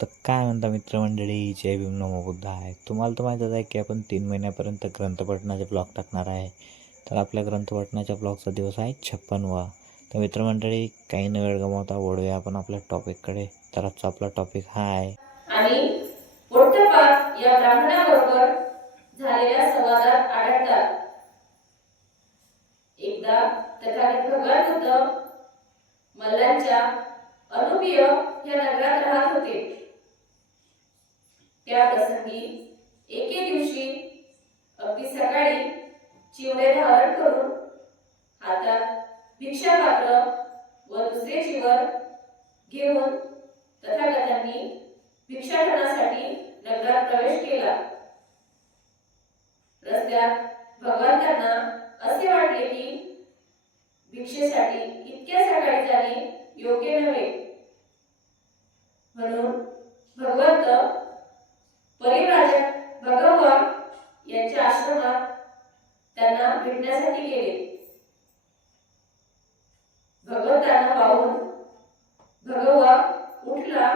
तर काय म्हणता मित्रमंडळी, जय भीम नमो बुद्ध आहे. तुम्हाला तर माहीतच आहे की आपण 3 महिन्यापर्यंत ग्रंथपठणाचे ब्लॉग टाकणार आहे. तर आपल्या ग्रंथपठणाच्या ब्लॉगचा दिवस आहे 56वा. तर मित्रमंडळी, काही न वेळ गमावता वळूया आपण आपल्या टॉपिककडे. तर आजचा आपला टॉपिक हा आहे. आणि पोट्टपार या ब्राह्मणाबरोबर झालेल्या संवादात आढळतात. एकदा तथागत भगवान बुद्ध मल्लांच्या अनुपीय या नगरात राहत होते. त्या प्रसंगी एके दिवशी अगदी सकाळी चिवडे धारण करून हातात भिक्षा पात्र व दुसरे चिवर घेऊन तथागतांनी भिक्षाटनासाठी नगरात प्रवेश केला. रस्त्यात भगवंतांना असे वाटले की भिक्षेसाठी इतक्या सकाळी जाणे योग्य नव्हे, म्हणून भगवंत परिव्राजक भगवान यांच्या आश्रमात त्यांना भेटण्यासाठी गेले.